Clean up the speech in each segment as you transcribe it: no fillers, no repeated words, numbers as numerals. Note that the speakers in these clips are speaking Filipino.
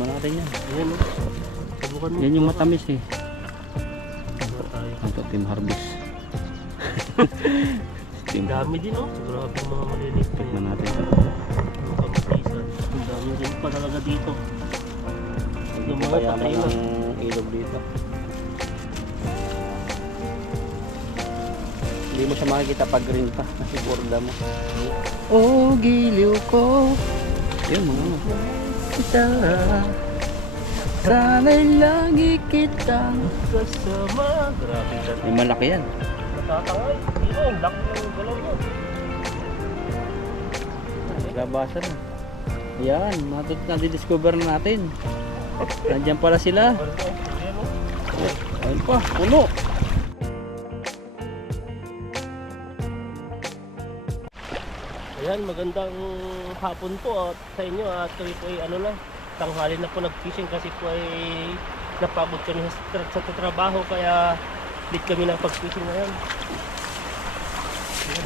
Tikman natin yan. Ayan o. Subukan mo. Yan yung matamis eh. Subukan tayo. Ito, Team Harvest. Team Dami din o. Grabe yung mga malilit na Tikman yan. natin ito. Ang kamatisan. Ang dami rin pa talaga dito. Yung mga patay na. Ang ilog dito. Hindi mo siya makikita pag green pa. Kasi borda mo. Oh, giliw ko. Ayun mga. Kita. Sana'y lagi kita kasama. Grabe ka. May malaki yan. Matatangay. Dito, ang laki ng galaw mo. Labasan na. Yan, nadidiscover na natin. Nandiyan pala sila. Ayan o. Ayun pa, puno. Ayan, magandang hapon po at sa inyo at kami po ay ano na, tanghali na po nag-fishing kasi po ay napagod kami sa trabaho kaya late kami nakapag-fishing ngayon.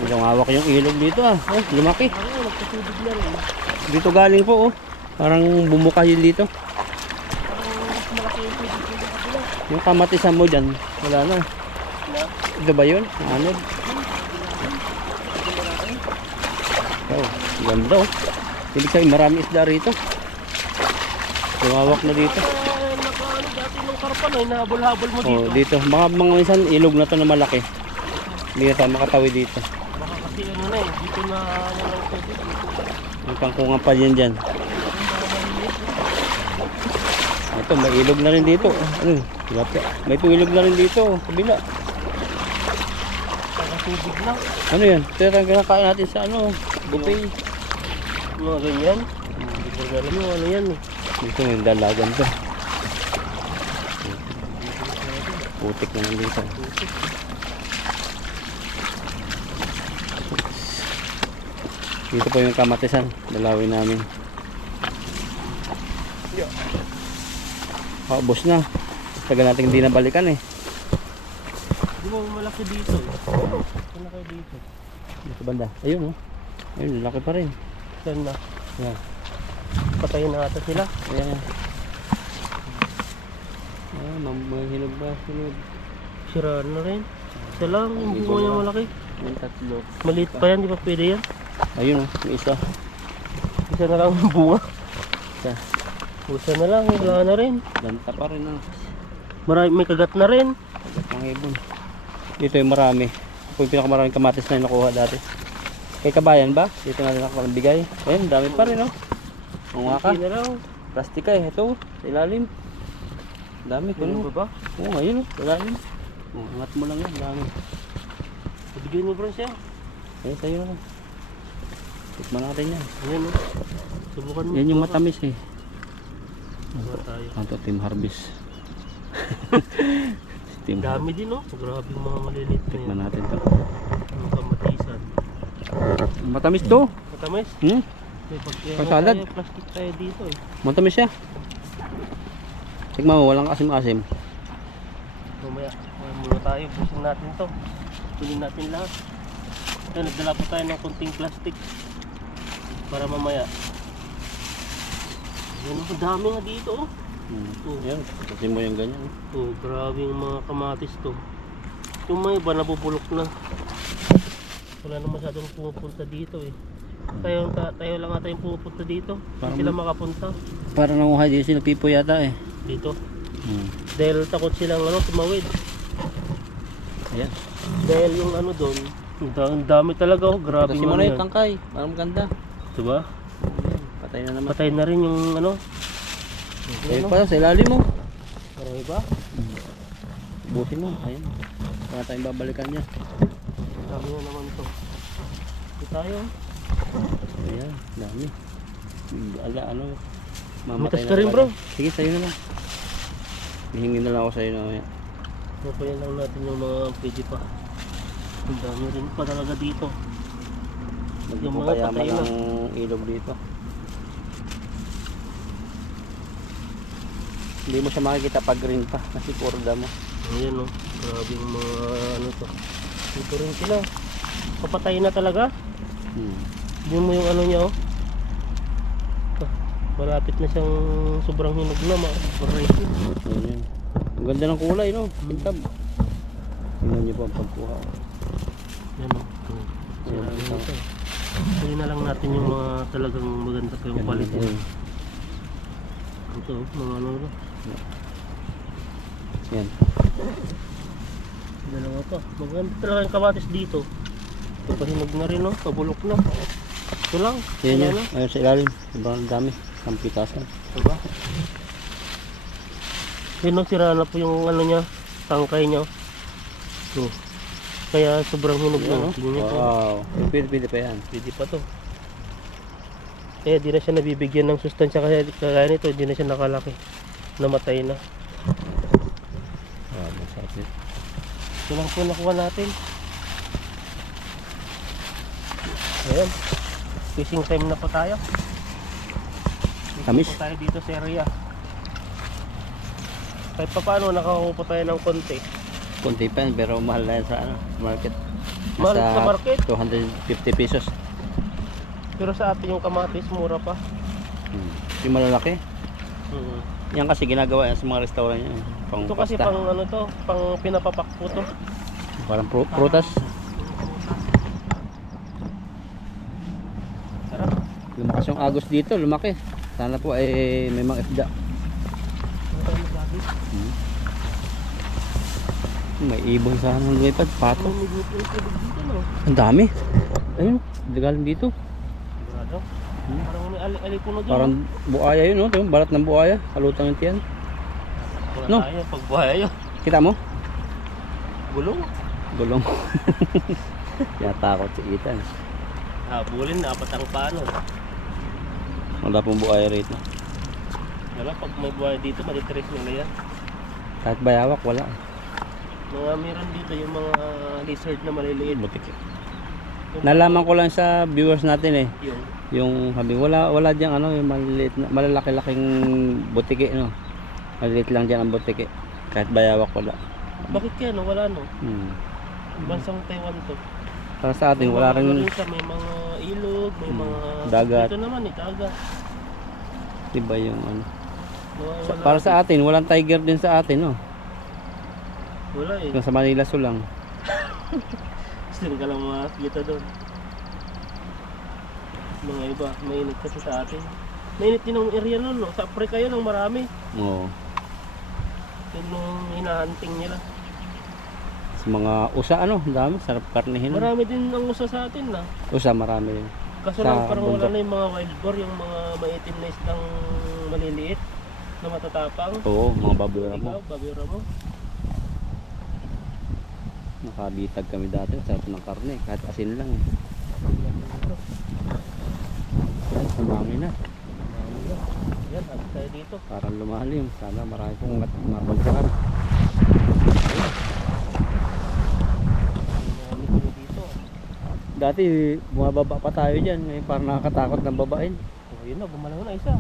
Hindi hawak yung ilog dito ah. Oh, lumaki. Ano, nagtutubig na rin. Dito galing po oh. Parang bumuka yun dito. Parang mas malaki yung tubig dito kabila. Yung kamatisan mo dyan, wala na. Na? Ito ba yun? Ano? Oh, ganda oh. Ibig sabihin marami isda rito. Lumawak na dito. Nakaano dati ng karpan ay nahabol-habol mo dito. Oh, dito. Mga minsan ilog na to na malaki. Hindi na tayo makatawi dito. Baka kasi ano na eh, dito na walang tubig. May kangkungan pa yan dyan. Ito, may ilog na rin dito. Ano? May ilog na rin dito. Kabila. Taga-tubig lang. Ano yan? Ito yung kinakain natin sa ano? Buffet. Mga ganyan. Hindi ko alam mo ano yan eh. Dito yung dalagan to. Putik na lang dito. Dito po yung kamatisan. Dalawin namin. Ubos na. Tagal natin hindi nabalikan eh. Di mo malaki dito eh. Malaki dito. Dito banda. Ayun oh. Ayun, laki pa rin. Saan na? Yan. Patayin na ata sila. Ayan. Ah, mga hinog ba? Hinog. Siraan na rin. Isa lang, yung bunga niya malaki. Yung tatlo. Maliit pa yan, di ba pwede yan? Ayun oh, may isa. Isa na lang yung bunga. Isa. Isa na lang, wala na rin. Lanta pa rin ah. Marami, may kagat na rin. Kagat ng ibon. Dito yung marami. Ito yung pinakamaraming kamatis na yung nakuha dati. Kay kabayan ba? Dito na rin ako bigay. Ayun, dami pa rin oh. Mga ka. Hindi na lang. Plastika eh. Ito, sa ilalim. Dami ko Ano no. ba ba? Oo, ayun oh, sa ilalim. Oh, angat mo lang yan, dami. Ibigay mo bro siya. Ayun, sa'yo na lang. Tikman natin yan. Ayan o. Subukan mo. Yan yung matamis eh. Subukan tayo. Ito, Team Harvest. Team Dami din o. Grabe yung mga malilit na Tikman yan. natin to. Ang kamatisan. Matamis to. Matamis? Hmm? May Pasalad. plastic tayo dito eh. Matamis siya. Tikman mo, walang asim-asim. Mamaya, muna tayo. Busin natin to. Kunin natin lahat. Ito, nagdala po tayo ng konting plastic. Para mamaya. Yan o, dami nga dito oh. Yan, kasi mo yung ganyan. Oh, grabe yung mga kamatis to. Yung mga iba nabubulok na. Wala na masyadong pumupunta dito eh. Tayo lang ata yung pumupunta dito. Hindi sila makapunta. Para nanguhay dito sila pipo yata eh. Dito. Dahil takot silang tumawid. Ayan. Dahil yung ano doon, ang dami talaga oh. Grabe Kasi mo na yung tangkay. Parang maganda. Diba? Patay na naman. Patay na rin yung ano. Ayun pa sa ilalim mo. Marami ba? Busin mo. Ayun. Para tayong babalikan niya. Dami na naman to. Ito tayo. Ayan. Dami. Ano. Mitas ka rin bro. Sige, sa'yo na lang. Hihingi na lang ako sa'yo na mamaya. Napayan lang natin yung mga pwede pa. Ang dami rin pa talaga dito. Yung mga Nagpupayaman patay na. ng ilog dito. Hindi mo siya makikita pag green pa. Kasi puro damo. Ayan o. Grabe yung mga ano to. Dito rin sila. Papatayin na talaga. Yun mo yung ano niya oh. Malapit na siyang sobrang hinog na, ma-ripe na. Ayan. Ang ganda ng kulay, no? Pintab. Tingnan niyo po ang pagkuha. Yan o. Huli na lang natin yung mga talagang maganda pa yung quality. Ayan. Ito, mga ano na. Yan. Dalawa pa. Maganda talaga yung kamatis dito. Ito pahinog na rin, no? Pabulok na. Ito lang. Yan Wala yan. na. Ayun sa ilalim. Sobrang dami. Ang pitasan. Diba? Yun o, sira na po yung ano niya, tangkay niya. So, kaya sobrang hinog na. Yan, no? Tingnan niyo po. Wow. Pwede pa yan. Pwede pa to. Kaya di na siya nabibigyan ng sustansya kasi kaya nito hindi na siya nakalaki. Namatay na. Wow, masarap. Ito lang po nakuha natin. Ayan. Fishing time na po tayo. Tamis. Po tayo dito sa area. Kahit pa paano nakakuha po tayo ng konti. Kunti pa yan, pero mahal na yan sa ano, market. Mahal Nasa sa market? 250 pesos. Pero sa atin yung kamatis mura pa. Yung malalaki. Yan kasi ginagawa yan sa mga restaurant yan. Pang Ito kasi pasta. pang ano to, pang pinapapak po to. Parang prutas. Sarap. Lumakas yung agos dito, lumaki. Sana po ay may mga isda. May ibon sana ng lumipad, pato. Ang dami. Ayun, galing dito. Sigurado. Parang may ali-ali puno dyan. Parang buaya yun, no? Tingnan, balat ng buaya. Halutang yung tiyan. Wala no? tayo, pag buhay yun. Kita mo? Gulong. Gulong. Yatakot si Ethan. Habulin na, apat ang paano. Wala pong buaya rito. Wala, pag may buhay dito, matitrace nila yan. Kahit bayawak, wala. Mga meron dito yung mga lizard na maliliit. Butik. Nalaman ko lang sa viewers natin eh. Yung, Yung sabi, wala diyan ano, yung maliliit na, malalaki-laking butiki, no. Maliliit lang diyan ang butiki. Kahit bayawak wala. bakit kaya no? Wala no? Hmm. Bansang Taiwan to. Para sa atin, May wala mga rin, ano rin siya, may mga ilog, may mga... dagat. Dito naman eh, dagat. iba yung ano. Wala, Para sa atin, walang tiger din sa atin, no. wala eh. Yung sa Manila sulang. Gusto ka lang makakita doon. Mga iba, mainit kasi sa atin. Mainit din ang area nun, no? Sa Africa yun, ang marami. Oo. Yun yung hinahunting nila. Sa mga usa, ano, ang dami, sarap karnihin. Marami din ang usa sa atin na. Usa, marami yun. Kaso Sa lang parang wala bundok. na yung mga wild boar, yung mga maitim na isdang maliliit na matatapang. Oo, mga babura mo. Ikaw, babira mo. Nakabitag kami dati, sarap ng karne, kahit asin lang. Yan, sumangin na. Yan, agad tayo dito. Parang lumalim. Sana marami pong mapagkakan. Marami kami dito. Dati, bumababa pa tayo dyan. Ngayon parang nakakatakot ng babain. Oh, yun na, bumalaw na isa.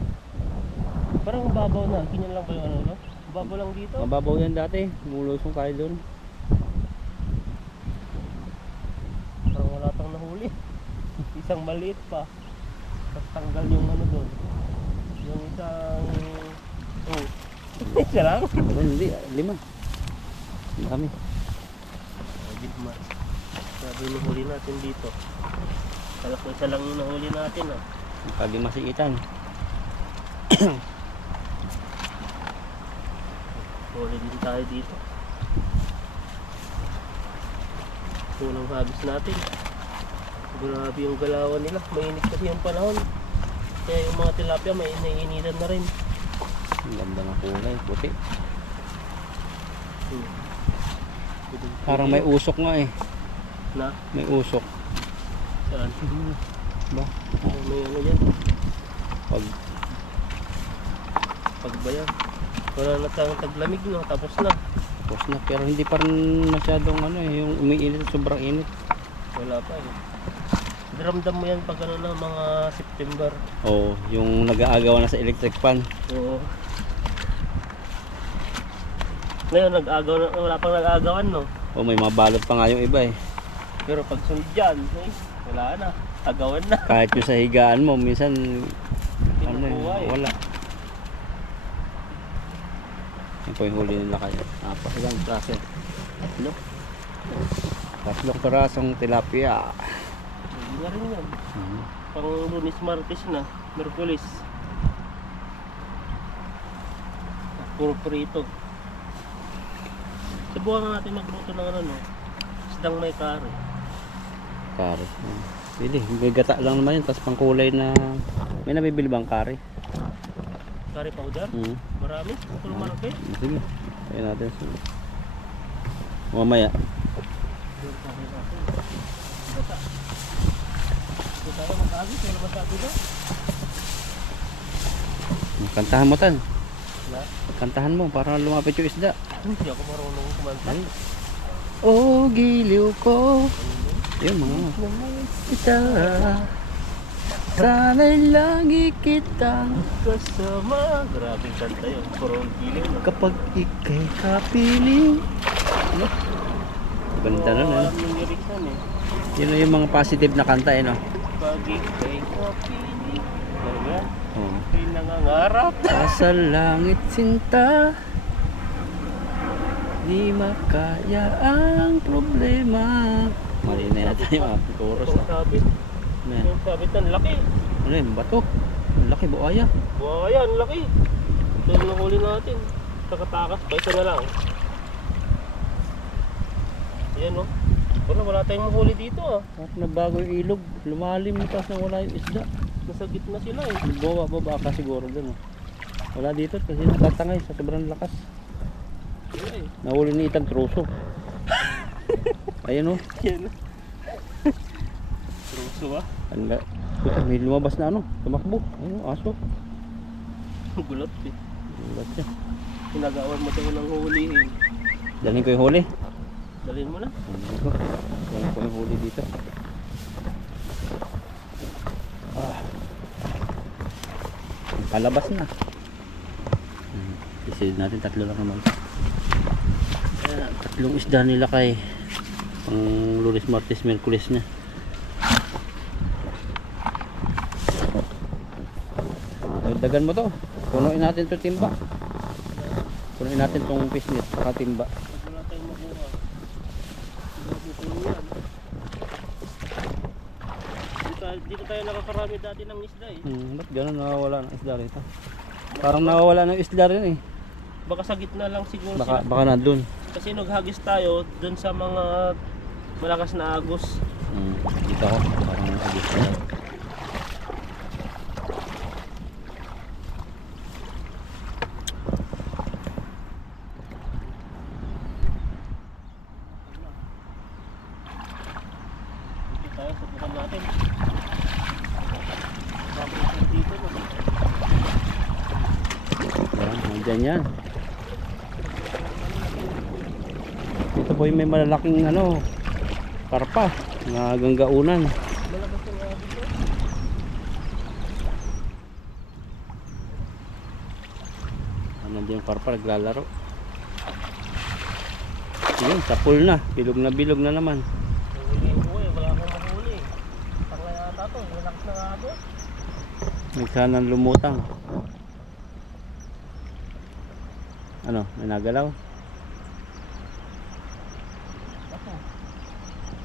Parang babaw na. Ganyan lang ba yung ano, no? Babaw lang dito. Mababaw yan dati. Mulusong tayo doon. Parang wala pang nahuli. Isang maliit pa. Tapos tanggal yung ano doon. Yung isang... Oh. Isa lang? Ayun, hindi, 5. Ang dami. Lima. Sabi yung nahuli natin dito. Kala ko isa lang yung nahuli natin ah. Pag-5 si Ethan. Huli din tayo dito. Unang habis natin. Grabe yung galawan nila. Mainit kasi yung panahon. Kaya yung mga tilapia may naiinitan na rin. Ang ganda ng kulay, puti. Hmm. Parang may usok nga eh. Na? May usok. Saan? Ba? May ano yan? Pag Pagbayan. Wala na tayong taglamig no. Tapos na. tapos na. Pero hindi pa rin masyadong ano eh. Yung umiinit, sobrang init. Wala pa eh. Ramdam mo yan pag ano na mga September. Oo, yung nag-aagawan na sa electric fan. Oo. Ngayon nag-agaw na, wala pang nag-agawan no. O may mga balot pa nga yung iba eh. Pero pag sunod dyan, eh, wala na. Agawan na. Kahit yung sa higaan mo, minsan ano makuha eh. wala. Yan po yung huli nila kayo. Ilang klase? Tatlo. Tatlong perasong tilapia. Hindi na rin yan. Pang Lunes, Martes na. Merkulis. Puro prito. Subukan natin magluto ng ano, no? Isdang may kare. Kare. Pili, may gata lang naman yun. Tapos pangkulay na... May nabibili bang kare? Kare powder? Marami. Puro marami. Sige. Kaya natin. Mamaya. Gata. Ito tayo mag-agis. Wala masabi ba? Kantahan mo tan. Wala. Kantahan mo para lumapit yung isda. Hindi ako marunong kumanta. Oh, giliw ko. Yung mga kita. Sana'y lagi kitang Kasama. Grabing kanta yun. Puro giliw na. kapag ikay kapiling. Ano? Ganda nun eh. Alam yung lyrics nun eh. Yun na yung mga positive na kanta eh no? Pag ikay kapiling. Diba? Oh. Pinangangarap. Sa langit sinta. Di makaya ang problema. Mali na yata yung mga chorus. Itong sabit. Ano yan? Yung sabit na laki. Ano yun? Bato? Ang laki, buaya. Buhaya, ang laki. Ito yung nahuli natin. Kakatakas pa, isa na lang. Ayan o. Wala tayong mahuli dito ah. At nabago yung ilog. Lumalim tapos nawala yung isda. Nasa gitna sila eh. Baba ka siguro dun. Oh. Wala dito kasi natatangay sa sobrang lakas. Wala eh. Nahuli ni Itang Truso. Ayun oh. Yan. Truso ba? May lumabas na ano. Tumakbo. Ayun oh, aso. Gulat eh. Gulat siya. Pinagawan mo daw ng hulihin. Dalhin ko yung huli. Dalhin mo na. Dalhin ko. Dalhin ko yung huli dito. Palabas na. Isilid natin, tatlo lang naman. Tatlong isda nila kay pang Lunes, Martes, Merkulis na. Dagan mo to. Punuin natin to timba. Punuin natin tong pisnit saka timba. Wala tayong makuha. Dito tayo nakakarami dati ng isda eh. Ba't gano'n nawawala ng isda rito? Parang nawawala ng isda rin eh. Baka sa gitna lang siguro Baka, sila. baka nandun. Kasi naghagis tayo dun sa mga malakas na agos. Dito ako. Parang nagagis na. Dito tayo, subukan natin. Bakit dito no? Yan, nandyan yan. Ito po yung may malalaking ano, karpa na ganggaunan. Malakas yung agos no? Nandyan yung karpa, naglalaro. Yun, sa pool na. Bilog na naman. Huliin ko eh, wala akong mahuli. Tangla yata to, malakas ng agos. Nagsanang lumutang. Ano, may nagalaw? Ako,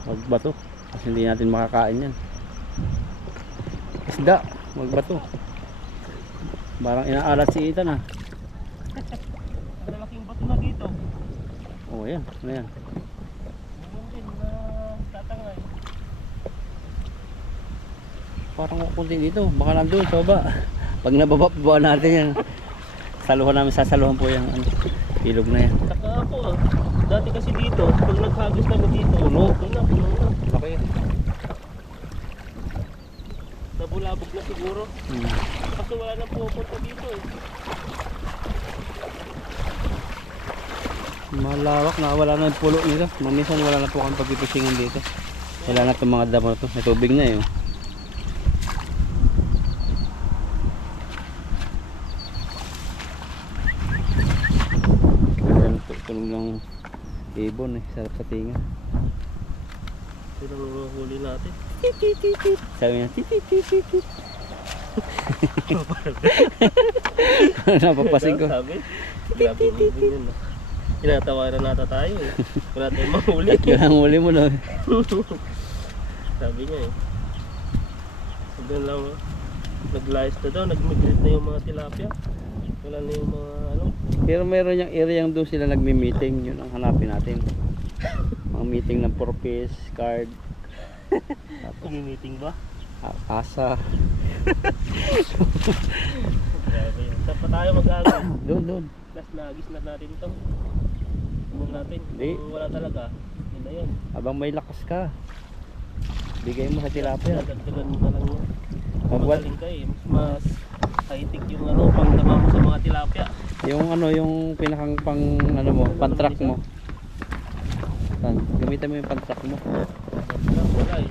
Wag bato. Kasi hindi natin makakain yan. Isda, wag bato. Parang inaalat si Ethan ah. malalaking bato na dito. Oh, yan. Ano yan? Meron din na tatangay. Parang kukunti dito. Baka nandun sa baba. Pag nababa natin yan. Saluhan namin, sasaluhan po yung ano, ilog na yan. Saka ako ah. Dati kasi dito, pag naghagis namin dito, Puno. puno na. Okay. Nabulabog na siguro. Kasi wala nang pupunta dito eh. Malawak na, wala na yung pulo nito. Mamisan wala na po kang pagpipisingan dito. Wala na itong mga damo na ito. May tubig na eh. Tulong ng ibon eh. Sarap sa tinga. Ito ang huli natin. Sabi niya, titit. Napapasin ko. Sabi, grabe din yun. Tinatawaran nata tayo eh. Wala tayong mahuli. Kailangan huli mo na. Sabi niya eh. Sabi lang, nag-lies na daw, nag-migrate na yung mga tilapia. Wala na yung mga ano. Pero mayroon yung area yung doon sila nagmi-meeting. Yun ang hanapin natin. Mga meeting ng purpose, card. Meeting ba? Asa. Grabe yan. Saan pa tayo mag-agos? Doon. Last nagis na natin to. Huwag natin. Hindi. Kung wala talaga, yun na yun. Habang may lakas ka, bigay mo sa tilapia. Dagdagan mo na lang yun. Magwal. Magaling ka eh. Mas high-tech yung ano, pang dama mo sa mga tilapia. Yung ano, yung pinakang pang ano mo, pan-track mo. Gamitin mo yung pan-track mo. Wala eh.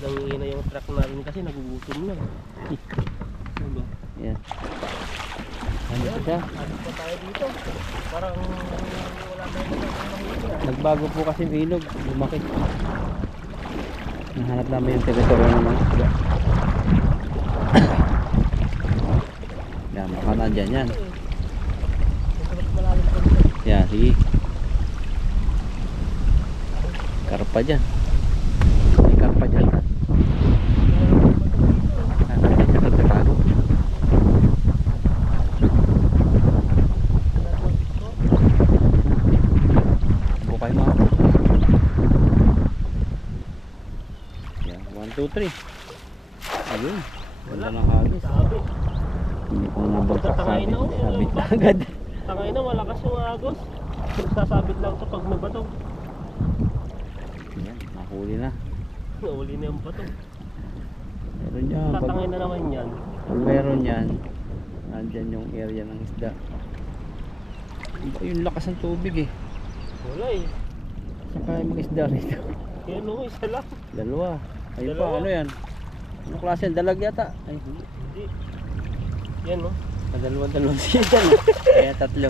Nangingi na yung truck namin kasi nagugutom na. Ano ba? Yan. Ano pa siya? Ano pa tayo dito? Parang wala na yung mahirap. Nagbago po kasi yung ilog. Lumaki. Nahanap namin yung teritoryo ng mga isda. Yan, baka nandyan yan. Masarap malalim pa dito. Yan, sige. Karpa dyan. May karpa dyan. Nandyan siya sa Tagalog. Bukay mo. Yan, 1, 2, 3. Ayun. Wala ng hagis. Sabi. Hindi ko nabagsak Tatangay sabit. na, oh. Sabit na agad. Tangay na, malakas yung agos. Sasabit lang ito pag may bato. Yan, nahuli na. Nauli na yung bato. Meron yan. Tatangay na naman yan. Pag meron yan, nandyan yung area ng isda. Yung lakas ng tubig eh. Wala eh. Saan kaya mag-isda rito? Yan o, isa lang. Dalawa. Ayun pa, Dalawa. ano yan? Ano klase yan? Dalag yata? Ay, hindi. Hindi. Yan o. Dalawa siya dyan. Kaya tatlo.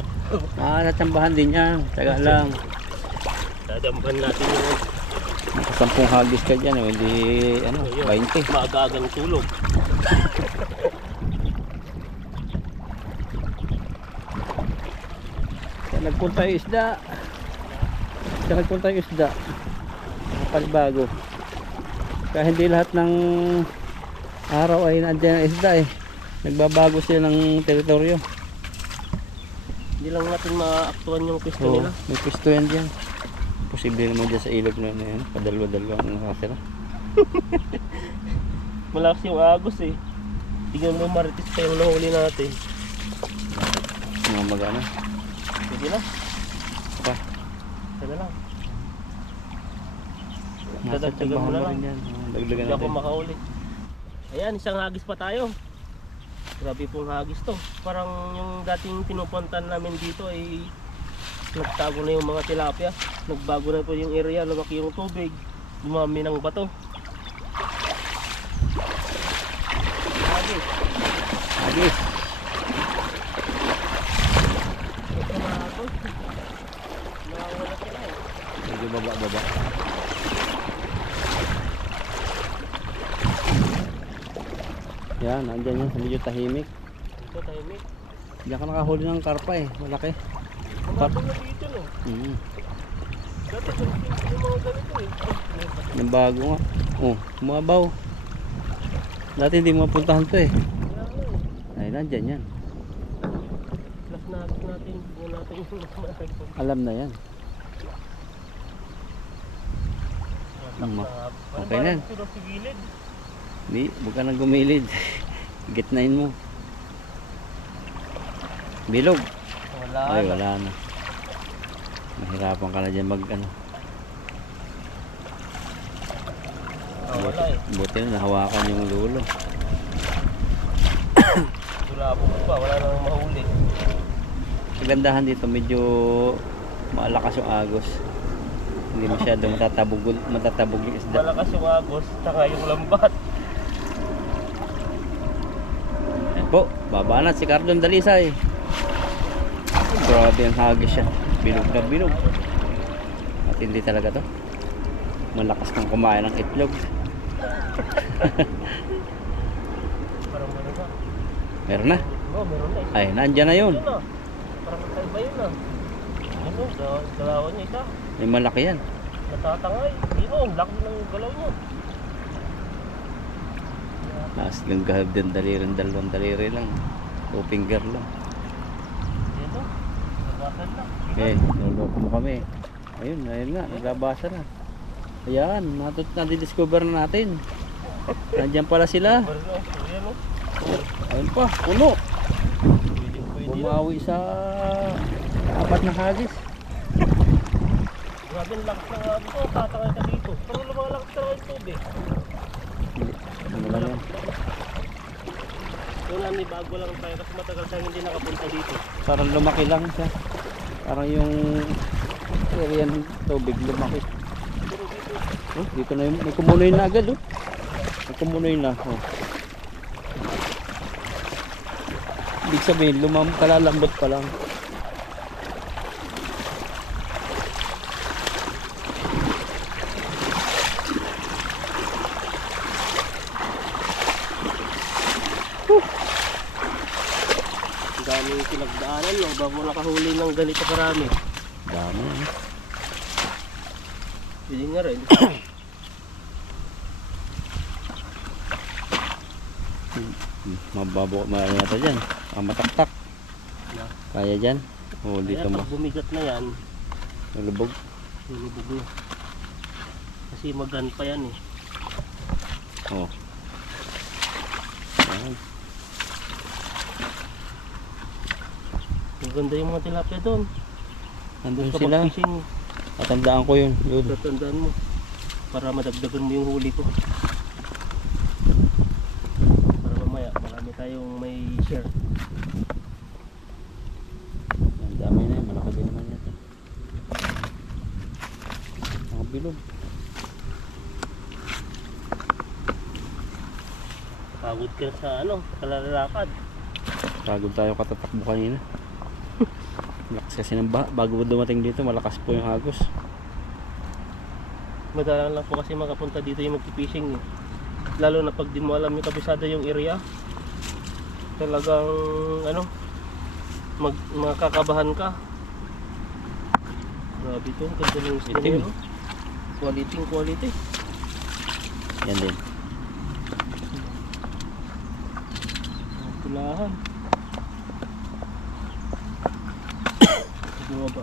Natsambahan din yan. Taga lang. Dadampan natin yung Nakasampung hagis ka dyan. Hindi, ano, 20. maaga-agang tulog. Kaya nagpunta yung isda. Kaya nagpunta yung isda. Pagbago. Kaya hindi lahat ng araw ay nandiyan ang isda eh. Nagbabago sila ng teritoryo. Hindi lang natin maaktuhan yung pwesto Oo, nila. may pisto yan dyan. Posible naman dyan sa ilog na yan. Padalwa-dalwa ang nakasira. Malakas yung agos eh. Tingnan mo maritis pa yung nahuli natin. Mga mag-ano. Pwede na. Pa. Sana lang. Nasa Dadagdagan mo tsambahan na mo lang. rin yan. Dagdagan Hindi ako natin. makahuli. Ayan, isang hagis pa tayo. Grabe pong hagis to. Parang yung dating pinupuntan namin dito ay nagtago na yung mga tilapia. Nagbago na po yung area, lumaki yung tubig. Dumami ng bato. Hagis. Agis. Ito na ako. Nawawala sila eh. Medyo baba. Yan, nandyan yan. Medyo tahimik. Ito tayo mate. Diyan ka nakahuli ng karpa eh. Malaki. Kumabog na dito no. Dati yung mga ganito eh. Yung bago nga. Oh, kumabaw. Dati hindi mapuntahan to eh. Wala nga eh. Ay, nandyan yan. Last natin natin. Buwan natin yung malaki. Alam na yan. Okay na. Pero sa gilid. Hindi, huwag ka nang gumilid. Gitnain mo. Bilog. Wala. Ay, wala na. Mahirapan ka na dyan mag ano. Wala eh. Buti na nahawakan yung lulo. Durabo pa. Wala nang mahuli. Kagandahan dito, medyo malakas yung agos. Hindi masyadong matatabog yung isda. Malakas yung agos. Saka yung lambat. Po, baba na si Cardon Dalisay. Grabe ang hagis siya. Bilog na bilog. At hindi talaga to. Malakas kang kumain ng itlog. Parang ano ba? Meron na. Oo, meron na. Ay, nandyan na yun. Yun na. Parang magkaiba yun na. Ano, galawan niya isa. May malaki yan. Natatangay. Yun o, ang laki ng galaw niya. Mas lang gahab din daliri, dalawang daliri lang. 2 finger lang. Dito, nabasan na. Okay, nuloko mo kami. Ayun, ayun nga, naglabasa na. Ayan, nadidiscover na natin. Nandiyan pala sila. Barilo, ayan o. Ayun pa, puno. Pwede na. Bumawi sa 4 na hagis. Grabe ang lakas ng hagis ko, tatangay ka dito. Pero lumalakas ka naman yung tubig. Ano lang yan? Yung nani, bago lang tayo kasi matagal tayong hindi nakapunta dito. Parang lumaki lang siya. Parang yung area ng tubig lumaki. Pero dito, Oh, dito na yung, may kumunoy na agad oh. May kumunoy na. Oh. Ibig sabihin, kalalambot pa lang. ang daming pinagdaanan no, bago nakahuli ng ganito karami. Dami eh. Hindi nga rin. Mababo, maano natin dyan. Mataktak. Yeah. Kaya dyan. Oh, dito Kaya mo. pag bumigat na yan, Nalubog. lulubog na. Kasi magan pa yan eh. Oh. Ayan. Maganda yung mga tilapia doon. Nandun Kapag sila. fishing, Tatandaan ko yun. Yun. tatandaan mo. Para madagdagan mo yung huli ko. Para mamaya, marami tayong may share. Ang dami na yun. Malaki din naman yan. Mga bilog. Pagod ka sa ano, kalalakad. Pagod tayo katatakbo kanina. Malakas kasi ng bago dumating dito, malakas po yung agos. Madalang lang po kasi makapunta dito yung magpipishing eh. Lalo na pag di mo alam yung kabisada yung area. Talagang ano, makakabahan ka. Grabe ito, ang ganda ng isda Itim. niya, no? Quality, quality. Yan din. Tulahan. Bumaba.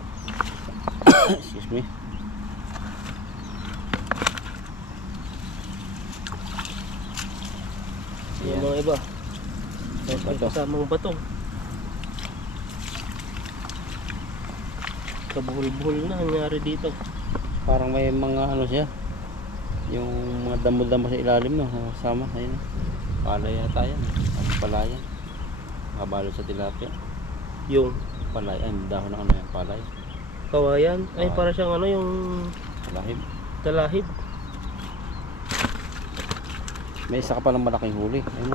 Excuse me. Yung mga iba. Yung May bato. kasamang bato. Kabuhol-buhol na nangyari dito. Parang may mga ano siya. Yung mga damo-damo sa ilalim no, sama ayun. Palay yata yan. Ang palayan. Nakabalot sa tilapia. Yung Palay, ay dahon ng ano yan, palay. kawayan. Ay, Kawayan. para siyang ano yung Lahib. talahib. May isa ka palang malaking huli. Ayun.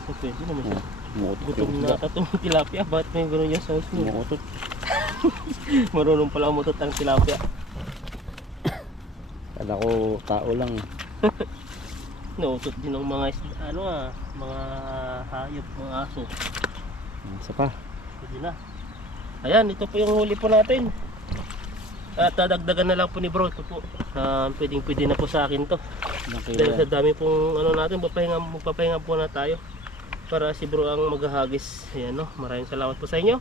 So, pwede naman siya. Umuutot Gutom yung na isda. katong tilapia. Bakit may gano'n yung sauce mo? Umuutot. Marunong pala umutot ang tilapia. Kala ko tao lang. Nautot din ng mga mga hayop, mga aso. Isa pa. Pwede na. Ayan, ito po yung huli po natin. At dadagdagan na lang po ni bro. Ito po. Pwedeng-pwede na po sa akin to. Dahil sa dami pong ano natin, magpapahinga po na tayo. Para si bro ang maghahagis. Ayan no. Maraming salamat po sa inyo.